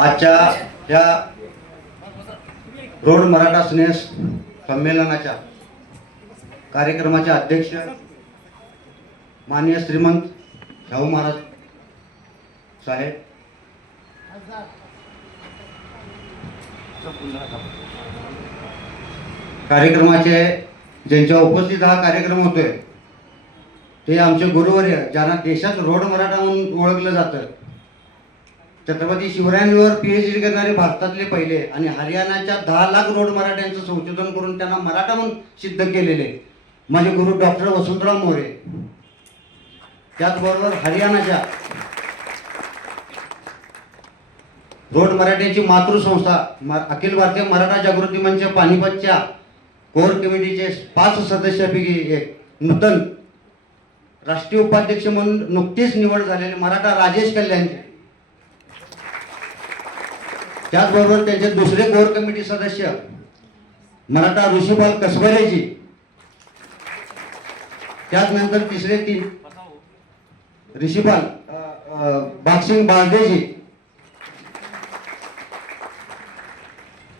आजच्या या रोड मराठा स्नेह संमेलनाच्या कार्यक्रमाचे अध्यक्ष माननीय श्रीमंत शाहू महाराज साहेब, कार्यक्रमाचे ज्यांच्या उपस्थित हा कार्यक्रम होतोय ते आमचे गुरुवर्य, ज्यांना देशात रोड मराठा म्हणून ओळखलं जातं, छत्रपती शिवरायांवर PhD करणारे भारतातले पहिले आणि हरियाणाच्या 10 लाख रोड मराठ्यांचं संशोधन करून त्यांना मराठा म्हणून सिद्ध केलेले माझे गुरु डॉक्टर वसंतराव मोरे. त्याचबरोबर हरियाणाच्या रोड मराठ्यांची मातृसंस्था अखिल भारतीय मराठा जागृती मंच पानिपतच्या कोर कमिटीचे 5 सदस्यापैकी एक नूतन राष्ट्रीय उपाध्यक्ष म्हणून नुकतेच निवड झालेले मराठा राजेश कल्याणचे, त्याचबरोबर त्यांचे दुसरे कोर कमिटी सदस्य मराठा ऋषिपाल कसबरेजी, त्याचनंतर तिसरे 3 ऋषिपाल बागसिंग बाळदेजी,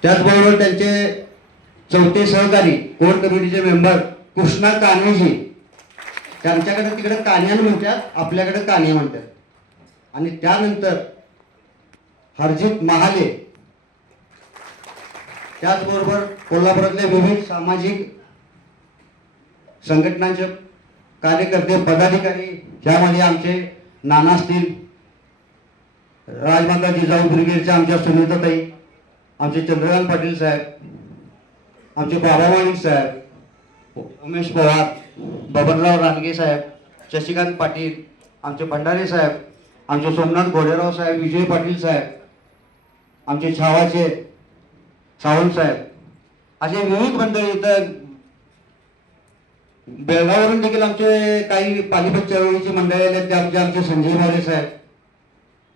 त्याचबरोबर त्यांचे चौथे सहकारी कोर कमिटीचे मेंबर कृष्णा कान्हेजी, त्यांच्याकडे तिकडे कान्यान म्हणतात, आपल्याकडे कान्हे म्हणतात, आणि त्यानंतर हरजित महाले, त्याचबरोबर कोल्हापुरातल्या विविध सामाजिक संघटनांचे कार्यकर्ते पदाधिकारी, ज्यामध्ये आमचे नाना असतील, राजमाता जिजाऊ ब्रिगेडच्या आमच्या सुनीताताई, आमचे चंद्रकांत पाटील साहेब, आमचे बाबा माणिक साहेब, उमेश पवार, बबनराव रानगे साहेब, शशिकांत पाटील, आमचे भंडारे साहेब, आमचे सोमनाथ घोडेराव साहेब, विजय पाटील साहेब, आमचे छावाचे सावंत साहेब, असे विविध मंडळी इथं बेळगाववरून देखील आमचे काही पानिपत चळवळीची मंडळी आहेत, ते आमचे संजय मोरे साहेब,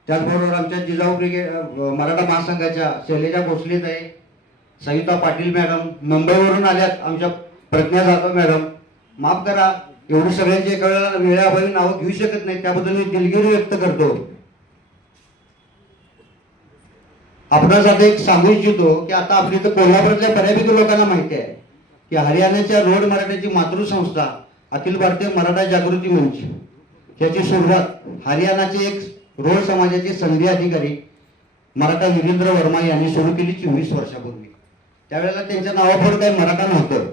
त्याचबरोबर आमच्या जिजाऊ ब्रिगेड मराठा महासंघाच्या शैलेजा भोसलेताई, सविता पाटील मॅडम, मुंबईवरून आल्यात आमच्या प्रज्ञा जाधव मॅडम. माफ करा, एवढी सगळ्यांची एका वेळेला वेळेअभावी नावं घेऊ शकत नाही, त्याबद्दल मी दिलगिरी व्यक्त करतो. आपणास आता एक सांगू इच्छितो की आता आपली तर कोल्हापूरच्या बऱ्यापैकी लोकांना माहिती आहे की हरियाणाच्या रोड मराठ्याची मातृसंस्था अखिल भारतीय मराठा जागृती मंच याची सुरुवात हरियाणाचे एक रोड समाजाचे संधी अधिकारी मराठा वीरेंद्र वर्मा यांनी सुरू केली 24 वर्षापूर्वी. त्यावेळेला त्यांच्या नावापुढे काही मराठा नव्हतं,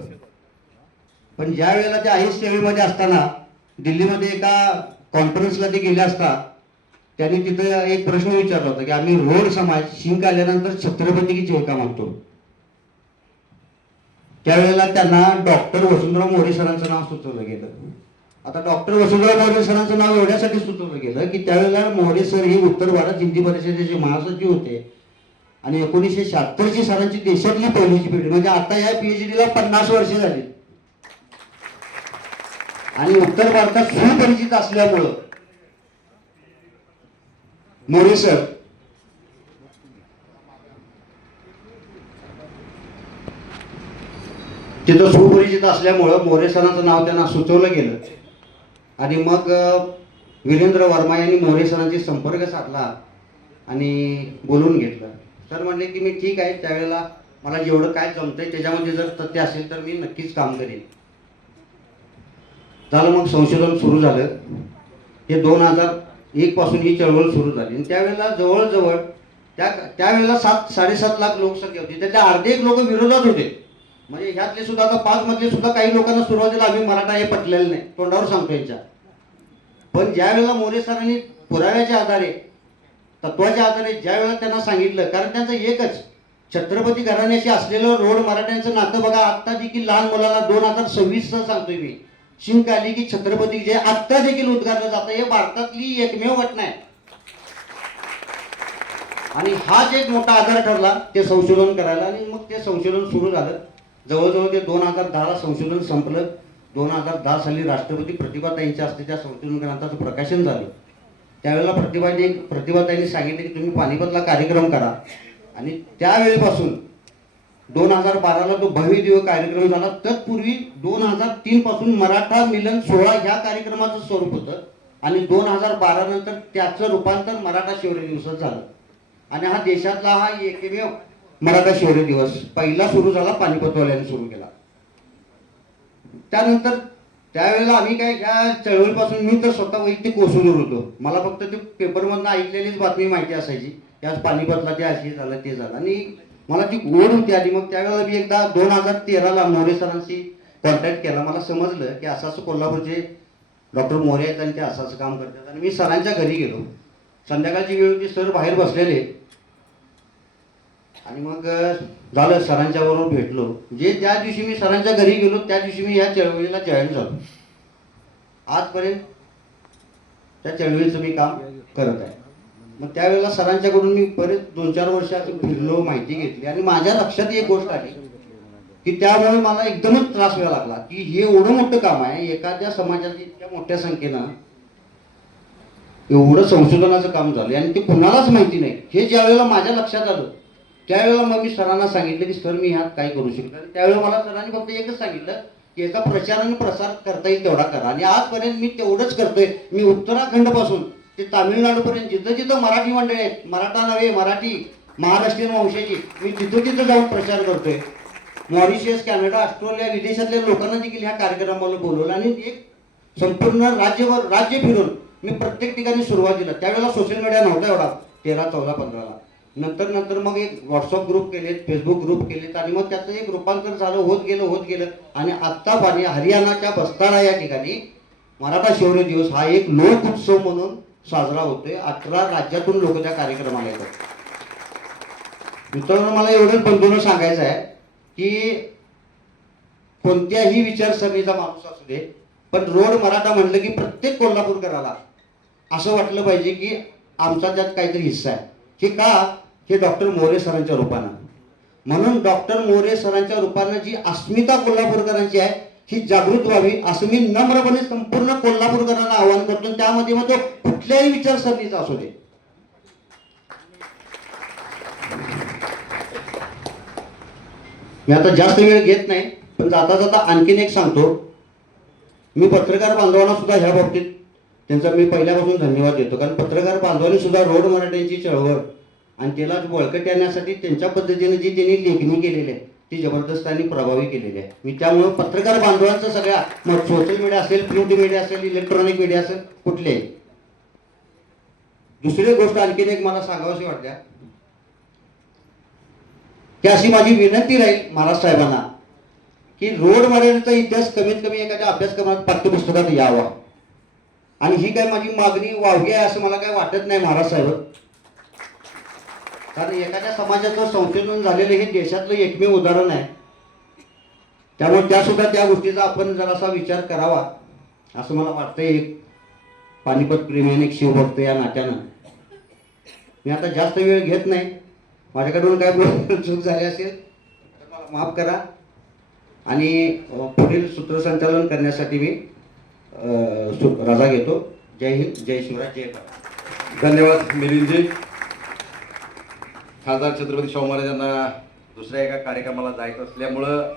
पण ज्या वेळेला ते आईस सेवेमध्ये असताना दिल्लीमध्ये एका कॉन्फरन्सला ते गेले असता त्यांनी तिथं एक प्रश्न विचारला होता की आम्ही रोड समाज शिंक आल्यानंतर छत्रपती की जय का म्हणतो. त्यावेळेला त्यांना डॉक्टर वसंतराव मोरे सरांचं नाव सुचवलं गेलं. आता डॉक्टर वसंतराव मोरे सरांचं नाव एवढ्यासाठी सुचवलं गेलं की त्यावेळेला मोरे सर हे उत्तर भारत हिंदी परिषदेचे महासचिव होते आणि 1976 सरांची देशातली पहिलीची पिढी, म्हणजे आता या PhDला 50 वर्षे झाली आणि उत्तर भारतात सुपरिचित असल्यामुळं मोरे सर तिथं सुपरिचित असल्यामुळं मोरे सरांचं नाव त्यांना सुचवलं गेलं आणि मग वीरेंद्र वर्मा यांनी मोरे सरांशी संपर्क साधला आणि बोलून घेतलं. सर म्हणले की मी ठीक आहे, त्यावेळेला मला जेवढं काय जमतंय त्याच्यामध्ये जर तथ्य असेल तर मी नक्कीच काम करेन. झालं, मग संशोधन सुरू झालं. हे 2001 पासून ही चळवळ सुरू झाली आणि त्यावेळेला जवळजवळ त्यावेळेला 7-7.5 लाख लोकसंख्या होती, त्यातल्या अर्धे एक लोक विरोधात होते. म्हणजे ह्यातले सुद्धा आता 5 मधले सुद्धा काही लोकांना सुरुवातीला आम्ही मराठा हे पटलेलं नाही, तोंडावर सांगतो यांच्या. पण ज्या वेळेला मोरे सरांनी पुराव्याच्या आधारे, तत्वाच्या आधारे ज्या वेळेला त्यांना सांगितलं, कारण त्यांचं एकच छत्रपती घराण्याशी असलेलं रोड मराठ्यांचं नातं बघा, आत्ता देखील लहान मुलाला 2026 सांगतोय मी, शिंक आली की छत्रपती जे आत्ता देखील उद्गारलं जातं. हे भारतातली एकमेव घटना आहे आणि हाच एक मोठा आधार ठरला ते संशोधन करायला. आणि मग ते संशोधन सुरू झालं. जवळजवळ ते 2010ला संशोधन संपलं. 2010 साली राष्ट्रपती प्रतिभाताईंच्या हस्ते त्या संशोधन ग्रंथाचं प्रकाशन झालं. त्यावेळेला प्रतिभाताईंनी सांगितले की तुम्ही पानिपतला कार्यक्रम करा आणि त्यावेळेपासून 2012ला तो भव्यदिव्य कार्यक्रम झाला. तत्पूर्वी 2003 पासून मराठा मिलन सोहळा ह्या कार्यक्रमाचं स्वरूप होतं आणि 2012 नंतर त्याचं रूपांतर मराठा शौर्य दिवसात झालं. आणि हा देशातला हा एकमेव मराठा शौर्य दिवस पहिला सुरू झाला, पानिपतवाल्याने सुरू केला. त्यानंतर त्यावेळेला आम्ही काय ह्या चळवळीपासून मी तर स्वतः वैयक्तिक कोसळून होतो. मला फक्त ते पेपरमधनं ऐकलेलीच बातमी माहिती असायची की आज पानिपतला ते असे झालं ते झालं, आणि मला ती ओढ होती आधी. मग त्यावेळेला मी एकदा 2013ला मोरे सरांशी कॉन्टॅक्ट केला. मला समजलं की असं असं कोल्हापूरचे डॉक्टर मोरे आहेत आणि ते असं असं काम करतात. आणि मी सरांच्या घरी गेलो. संध्याकाळची वेळ होती, सर बाहेर बसलेले, आणि मग झालं सरांच्या बरोबर भेटलो. जे त्या दिवशी मी सरांच्या घरी गेलो त्या दिवशी मी या चळवळीला जॉईन झालो. आजपर्यंत त्या चळवळीचं मी काम करत आहे. मग त्यावेळेला सरांच्याकडून मी बरेच 2-4 वर्ष फिरलो, माहिती घेतली, आणि माझ्या लक्षात एक गोष्ट आली की त्यामुळे मला एकदमच त्रास व्हायला लागला की हे एवढं मोठं काम आहे, एखाद्या समाजात इतक्या मोठ्या संख्येनं एवढं संशोधनाचं काम झालं आणि ते कुणालाच माहिती नाही. हे ज्या वेळेला माझ्या लक्षात आलं त्यावेळेला मग मी सरांना सांगितलं की सर मी ह्यात काय करू शकतो. आणि त्यावेळेला मला सरांनी फक्त एकच सांगितलं की याचा प्रचार आणि प्रसार करता येईल तेवढा करा. आणि आजपर्यंत मी तेवढंच करतोय. मी उत्तराखंडपासून ते तामिळनाडूपर्यंत जिथं जिथं मराठी मंडळी आहेत, मराठा नव्हे मराठी महाराष्ट्रीयन वंशाची, मी तिथं तिथं जाऊन प्रचार करतोय. मॉरिशियस, कॅनडा, ऑस्ट्रेलिया, विदेशातल्या लोकांना देखील ह्या कार्यक्रमाला बोलवलं आणि एक संपूर्ण राज्य फिरून मी प्रत्येक ठिकाणी सुरुवातीला, त्यावेळेला सोशल मीडिया नव्हता एवढा, 13, 14, 15ला. नंतर मग एक व्हॉट्सअप ग्रुप केलेत, फेसबुक ग्रुप केलेत, आणि मग त्याचं एक रूपांतर झालं, होत गेलं. आणि आत्ता पाणी हरियाणाच्या बस्तारा या ठिकाणी मराठा शौर्य दिवस हा एक लोक उत्सव म्हणून साजरा होतोय. 18 राज्यातून लोक त्या कार्यक्रमाला येतात. मित्रांनो, मला एवढंच बंधून सांगायचं आहे की कोणत्याही विचारसरणीचा माणूस असू दे, पण रोड मराठा म्हटलं की प्रत्येक कोल्हापूरकराला असं वाटलं पाहिजे की आमचा त्यात काहीतरी हिस्सा आहे. हे का? हे डॉक्टर मोरे सरांच्या रूपानं. म्हणून डॉक्टर मोरे सरांच्या रूपानं जी अस्मिता कोल्हापूरकरांची आहे ही जागृत व्हावी असं मी नम्रपणे संपूर्ण कोल्हापूरकरांना आवाहन करतो. त्यामध्ये मग तो कुठल्याही विचारसरणीचा असू दे. मी आता जास्त वेळ घेत नाही, पण जाता जाता आणखीन एक सांगतो. मी पत्रकार बांधवांना सुद्धा ह्या बाबतीत त्यांचा मी पहिल्यापासून धन्यवाद देतो. कारण पत्रकार बांधवांनी सुद्धा रोड मराठ्यांची चळवळ आणि त्याला बळकट येण्यासाठी त्यांच्या पद्धतीने जी त्यांनी लेखणी केलेली आहे ती जबरदस्त आणि प्रभावी केलेली आहे. मी त्यामुळं पत्रकार बांधवांचं सगळ्या, मग सोशल मीडिया असेल, प्रिंट मीडिया असेल, इलेक्ट्रॉनिक मीडिया असेल, कुठलेही. दुसरी गोष्ट आणखीन एक मला सांगावीशी वाटल्या की अशी माझी विनंती राहील महाराज साहेबांना की रोड मराठ्यांचा इतिहास कमीत कमी एखाद्या अभ्यासक्रमात पाठ्यपुस्तकात यावा. आणि ही काय माझी मागणी वावगी आहे असं मला काय वाटत नाही महाराज साहेब. कारण एखाद्या समाजाचं संशोधन झालेलं हे देशातलं एकमेव उदाहरण आहे. त्यामुळे त्यासुद्धा त्या गोष्टीचा आपण जरासा विचार करावा असं मला वाटतंय. एक पानिपत प्रेमी आणि एक शिवभक्त या नात्यानं मी आता जास्त वेळ घेत नाही. माझ्याकडून काय चूक झाली असेल तर मला माफ करा. आणि पुढील सूत्रसंचालन करण्यासाठी मी रजा घेतो. जय हिंद, जय शिवराय, जय भारत. धन्यवाद मिलिंदजी. खासदार छत्रपती शाहू महाराजांना दुसऱ्या एका कार्यक्रमाला जायचं असल्यामुळं